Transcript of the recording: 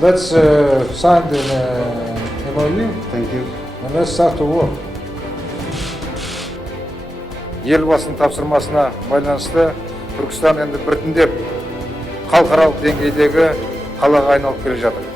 Let's sign the MOU Thank you. and let's start to work. Елбасының тапсырмасына байланысты Түркістан енді біртіндеп халықаралық деңгейдегі қалаға айналып келе жатыр.